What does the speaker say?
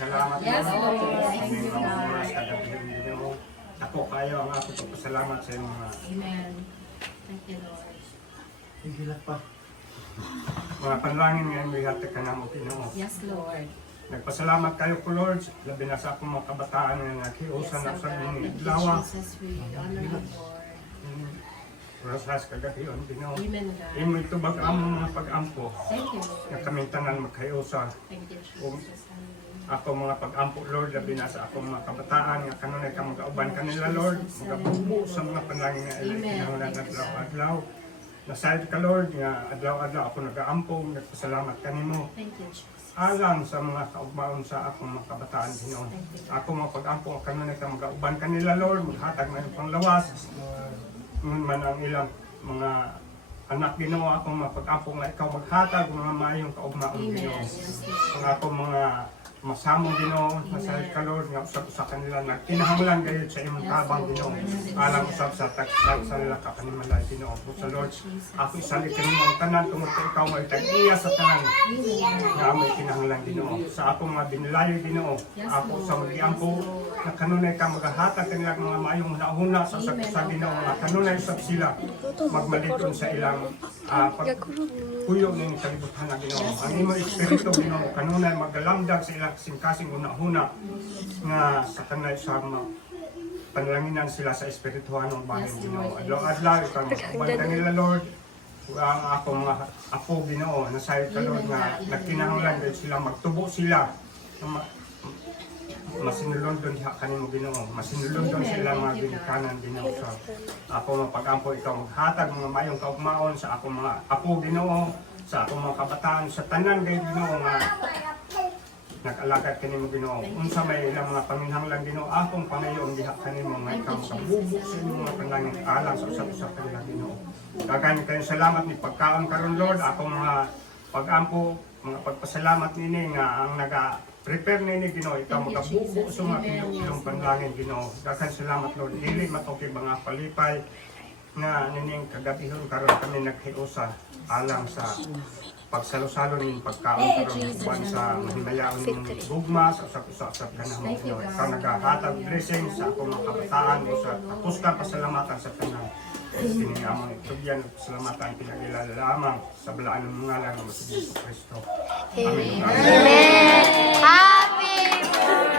Salamat Yes, Lord. Thank Thank you, God. Ginoo. Ako kayo ang ako pagpasalamat sa iyong Amen. Thank you, Lord. Higilak pa. mga panalangin ngayon bihati ka na mo Ginoo. Yes, Lord. Nagpasalamat kayo po Lord, labi na sa akong mga kabataan na nakiusan na Yes, sa oh God. inyong Thank you, lawa. Jesus. We honor you, Lord. Rasas kagahiyon Ginoo. Amen, God. Imo ito ang mga pag-ampo Thank you, na Lord. kaming tanan magkaiusa. Thank you, Jesus. Hallelujah. Ako mga pag-ampo Lord, labi na sa akong mga kabataan nga kanunay ka mag-auban kanila Lord, magabubo sa mga panalangin nga ilay kinahanglan adlaw-adlaw. Nasayad ka Lord nga adlaw-adlaw ako nag-aampo, nagpasalamat kanimo. Thank you, Jesus. Alang sa mga kaugmaon sa akong mga kabataan Ginoo. Ako mga pag-ampo ang kanunay ka mag-auban kanila Lord, maghatag na yung panglawas. Ngun man ang ilang mga anak Ginoo, akong mga pag-ampo nga ikaw maghatag mga mayong kaugmaon Amen. Ginoo. Yes, Lord. Ang akong mga masamong Ginoo, masayad ka Lord, nga usap sa kanila na kinahanglan gayud sa imong tabang Ginoo. Alang usap sa tagsag sa nila kapanimalay Ginoo. O sa Lord, ako isalik kanimo ang tanan tungod kay ikaw mo itag-iya sa tanan. Nga amoy kinahanglan Ginoo. Sa akong mga binilayo Ginoo, ako sa mag-iampo na kanunay ka maghahatag kanila mga mayong hunahuna sa sa Ginoo, nga kanunay usap sila magmaliton sa ilang pagpuyo ng kalibutan na Ginoo. Ang imo espiritu Ginoo, kanunay magalamdag sa ilang kasing-kasing una-una nga sa kanay sa panalanginan sila sa espirituhanong bahin Ginoo. Adlaw-adlaw ikaw mag-auban kanila Lord. Ang akong mga apo Ginoo, nasayod ka Lord nga nagkinahanglan dahil sila magtubo sila. Masinulong doon diha kanimo Ginoo. Masinulong doon sila mga ginikanan Ginoo sa ako mga pag-ampo ikaw maghatag mga mayong kaugmaon sa akong mga apo Ginoo, sa akong mga kabataan sa tanan kay Ginoo nga nag-alagad kanimo Ginoo. Unsa may ilang mga panginhanglan Ginoo, akong pangayoon diha kanimo nga ikaw makabubo sa imong mga panalangin alang sa usap-usap kanila Ginoo. Daghan kayo salamat ni pagkaon karon Lord, akong mga pag-ampo, mga pagpasalamat nini nga ang prepare nini Ginoo, ikaw makabubo sa mga ilong panalangin Ginoo. Daghan salamat Lord, dili matuki mga palipay nga nining kagabihon karon kami naghiusa alang sa pagsalo-salo ning pagkaon karon buwan sa mahimayaon ning gugma sa usap-usap kanang Ginoo. Ikaw naghahatag blessing sa akong mga kabataan o sa tapos ka pasalamatan sa tanan. Siniyamon itubyan at pasalamatan pinagilala lamang sa balaan ng mga lang ng Kristo. Amen. Happy